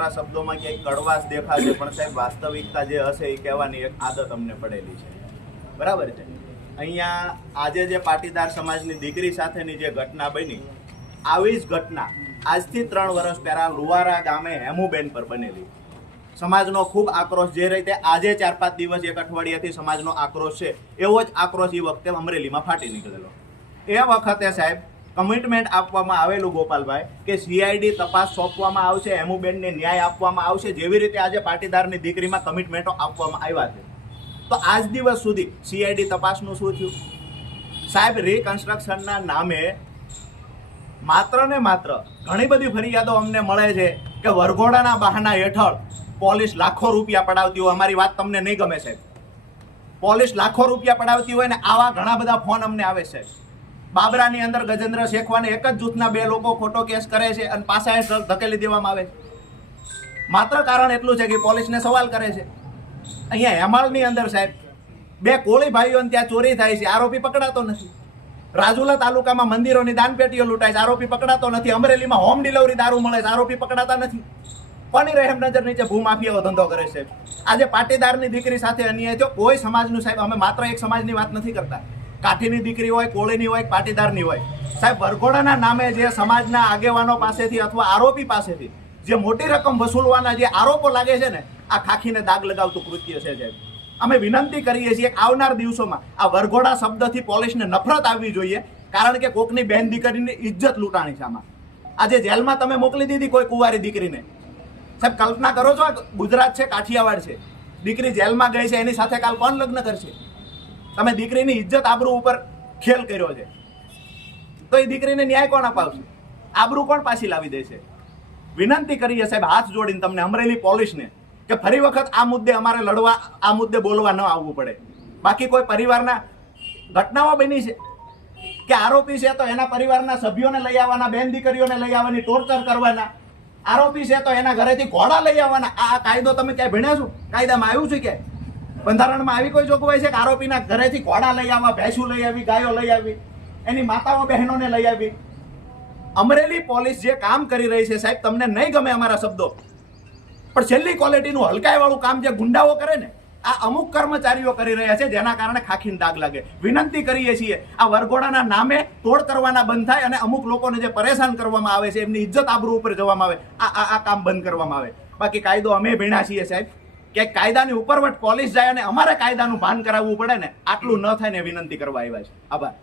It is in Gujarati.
મારા શબ્દોમાં ક્યાંય કડવાશ દેખાશે પણ સાહેબ વાસ્તવિકતા જે હશે એ કહેવાની એક આદત અમને પડેલી છે બરાબર છે અહીંયા આજે જે પાટીદાર સમાજની દીકરી સાથેની જે ઘટના બની આવી જ ઘટના આજથી ત્રણ વર્ષ પહેલા લુવારા ગામે હેમુબેન પર બનેલી સમાજનો ખૂબ આક્રોશ જે રીતે આજે ચાર પાંચ દિવસ એક અઠવાડિયાથી સમાજનો આક્રોશ છે એવો જ આક્રોશ એ વખતે અમરેલીમાં ફાટી નીકળેલો એ વખતે સાહેબ કમિટમેન્ટ આપવામાં આવેલું ગોપાલભાઈ કે સીઆઈડી તપાસ સોંપવામાં આવશે હેમુબેનને ન્યાય આપવામાં આવશે જેવી રીતે આજે પાટીદારની દીકરીમાં કમિટમેન્ટો આપવામાં આવ્યા છે તો આજ દિવસ સુધી સીઆઈડી તપાસનું શું થયું સાહેબ રિકન્સ્ટ્રક્શનના નામે માત્ર ને માત્ર ઘણી બધી ફરિયાદો અમને મળે છે કે વરઘોડાના બહાના હેઠળ પોલીસ લાખો રૂપિયા પડાવતી હોય અમારી વાત તમને નહીં ગમે સાહેબ પોલીસ લાખો રૂપિયા પડાવતી હોય ને આવા ઘણા બધા ફોન અમને આવે છે બાબરાની અંદર ગજેન્દ્ર શેખવાને એક જ જૂથના બે લોકો ખોટો કેસ કરે છે અને પાછા ધકેલી દેવામાં આવે છે માત્ર કારણ એટલું છે કે પોલીસને સવાલ કરે છે અહીંયા હેમાલની અંદર સાહેબ બે કોળી ભાઈઓને ત્યાં ચોરી થાય છે આરોપી પકડાતો નથી રાજુલા તાલુકામાં મંદિરોની દાનપેટીઓ લૂંટાય છે આરોપી પકડાતો નથી અમરેલીમાં હોમ ડિલિવરી દારૂ મળે છે આરોપી પકડાતા નથી પણ રહેમ નજર નીચે ભૂમાફિયાઓ ધંધો કરે છે આજે પાટીદારની દીકરી સાથે અન્યાય થયો કોઈ સમાજનું સાહેબ અમે માત્ર એક સમાજની વાત નથી કરતા કાઠીની દીકરી હોય કોળીની હોય પાટીદારની હોય સાહેબ વરઘોડાના નામે જે સમાજના આગેવાનો પાસેથી અથવા આરોપી પાસેથી જે મોટી રકમ વસૂલવાના જે આરોપો લાગે છે ને આ ખાખીને દાગ લગાવતું કૃત્ય છે સાહેબ અમે વિનંતી કરીએ છીએ આવનાર દિવસોમાં આ વરઘોડા શબ્દથી પોલીસને નફરત આવવી જોઈએ કારણ કે કોકની બહેન દીકરીની ઇજ્જત લૂંટાણી છે આમાં આજે જેલમાં તમે મોકલી દીધી કોઈ કુંવારી દીકરીને સાહેબ કલ્પના કરો છો ગુજરાત છે કાઠિયાવાડ છે દીકરી જેલમાં ગઈ છે એની સાથે કાલ કોણ લગ્ન કરશે તમે દીકરીની ઇજ્જત આબરૂ ઉપર ખેલ કર્યો છે તો એ દીકરીને ન્યાય કોણ અપાવશે આબરૂ કોણ પાછી લાવી દેશે વિનંતી કરીએ સાહેબ હાથ જોડીને તમને અમરેલી પોલીસને કે ફરી વખત આ મુદ્દે અમારે લડવા આ મુદ્દે બોલવા ન આવવું પડે બાકી કોઈ પરિવારના ઘટનાઓ બની છે કે આરોપી છે તો એના પરિવારના સભ્યોને લઈ આવવાના બેન દીકરીઓને લઈ આવવાની ટોર્ચર કરવાના આરોપી છે તો એના ઘરેથી ઘોડા લઈ આવવાના આ કાયદો તમે ક્યાંય ભણ્યા છો કાયદામાં આવ્યું છે ક્યાંય બંધારણમાં આવી કોઈ જોગવાઈ છે કે આરોપીના ઘરેથી ઘોડા લઈ આવવા ભેંસું લઈ આવી ગાયો લઈ આવી એની માતાઓ બહેનોને લઈ આવી અમરેલી પોલીસ જે કામ કરી રહી છે સાહેબ તમને નહીં ગમે અમારા શબ્દો પણ છેલ્લી ક્વોલિટીનું હલકાઈવાળું કામ જે ગુંડાઓ કરે ને આ અમુક કર્મચારીઓ કરી રહ્યા છે જેના કારણે ખાખીને દાગ લાગે વિનંતી કરીએ છીએ આ વરઘોડાના નામે તોડ કરવાના બંધ થાય અને અમુક લોકોને જે પરેશાન કરવામાં આવે છે એમની ઇજ્જત આબરૂ ઉપર જવામાં આવે આ આ કામ બંધ કરવામાં આવે બાકી કાયદો અમે ભીણા છીએ સાહેબ કે કાયદાની ઉપરવટ પોલીસ જાય અને અમારે કાયદાનું ભાન કરાવવું પડે ને આટલું ન થાય ને વિનંતી કરવા આવ્યા છે આભાર